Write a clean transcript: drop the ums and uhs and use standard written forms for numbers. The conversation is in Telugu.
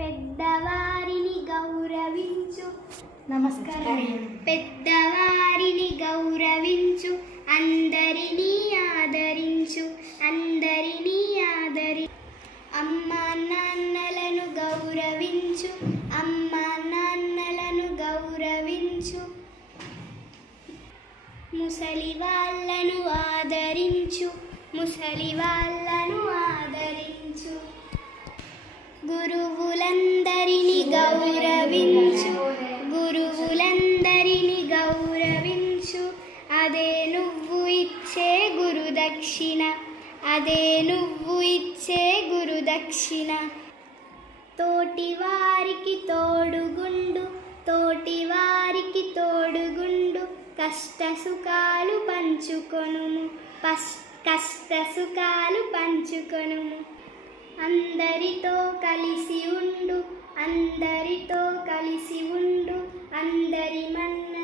పెద్దవారిని గౌరవించు. నమస్కారం. పెద్దవారిని గౌరవించు, అందరినీ ఆదరించు, అందరినీ అమ్మా నాన్నలను గౌరవించు, అమ్మా నాన్నలను గౌరవించు. ముసలి వాళ్ళను ఆదరించు, ముసలి వాళ్ళను ఆదరించు. గురువులందరినీ గౌరవించు, గురువులందరినీ గౌరవించు. అదే నువ్వు ఇచ్చే గురుదక్షిణ, అదే నువ్వు ఇచ్చే గురుదక్షిణ. తోటి వారికి తోడుగుండు, తోటి వారికి తోడుగుండు. కష్ట సుఖాలు పంచుకొనుము, కష్ట సుఖాలు పంచుకొనుము. అందరితో కలిసి ఉండు, అందరితో కలిసి ఉండు. అందరి మన్న